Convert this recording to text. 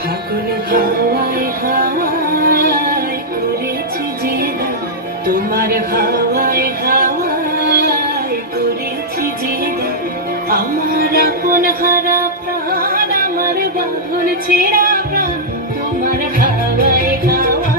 ফাগুন হাওয়ায় হাওয়ায় করেছি জিদা, তোমার হাওয়ায় হাওয়ায় করেছি জিদা। আমার আপন হারা প্রাণ, আমার বাঁধন ছেঁড়া প্রাণ, তোমার হাওয়ায় হাওয়ায়